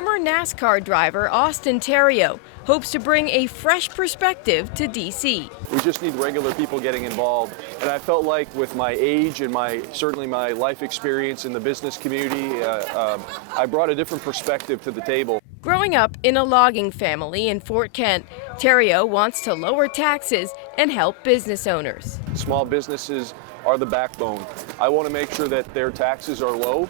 Former NASCAR driver Austin Theriault hopes to bring a fresh perspective to D.C. We just need regular people getting involved. And I felt like with my age and certainly my life experience in the business community, I brought a different perspective to the table. Growing up in a logging family in Fort Kent, Theriault wants to lower taxes and help business owners. Small businesses are the backbone. I want to make sure that their taxes are low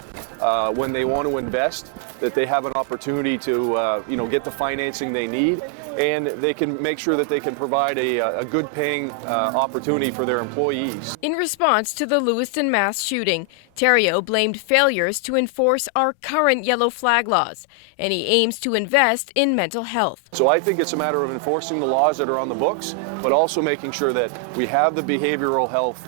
when they want to invest, that they have an opportunity to get the financing they need, and they can make sure that they can provide a good paying opportunity for their employees. In response to the Lewiston mass shooting, Theriault blamed failures to enforce our current yellow flag laws, and he aims to invest in mental health. So I think it's a matter of enforcing the laws that are on the books, but also making sure that we have the behavioral health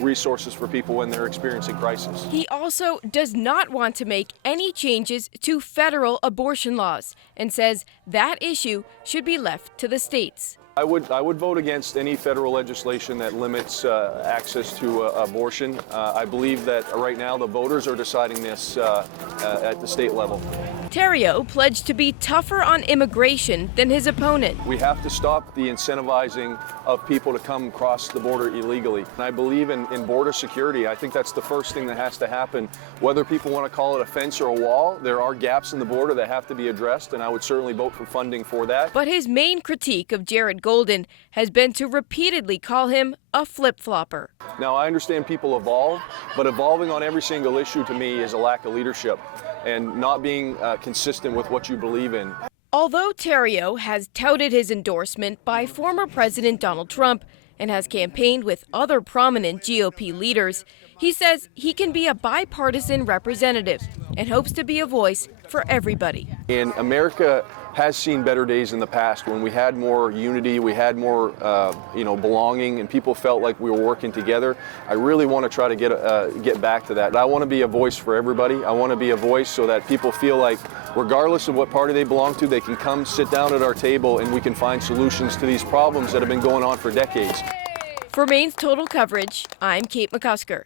resources for people when they're experiencing crisis. He also does not want to make any changes to federal abortion laws and says that issue should be left to the states. I would vote against any federal legislation that limits access to abortion. I believe that right now the voters are deciding this at the state level. Theriault pledged to be tougher on immigration than his opponent. We have to stop the incentivizing of people to come across the border illegally. And I believe in border security. I think that's the first thing that has to happen. Whether people want to call it a fence or a wall, there are gaps in the border that have to be addressed, and I would certainly vote for funding for that. But his main critique of Jared Golden has been to repeatedly call him a flip-flopper. Now, I understand people evolve, but evolving on every single issue to me is a lack of leadership and not being consistent with what you believe in. Although Theriault has touted his endorsement by former President Donald Trump and has campaigned with other prominent GOP leaders, he says he can be a bipartisan representative and hopes to be a voice for everybody. And America has seen better days in the past when we had more unity, we had more belonging, and people felt like we were working together. I really want to try to get back to that. I want to be a voice for everybody. I want to be a voice so that people feel like regardless of what party they belong to, they can come sit down at our table and we can find solutions to these problems that have been going on for decades. For Maine's Total Coverage, I'm Kate McCusker.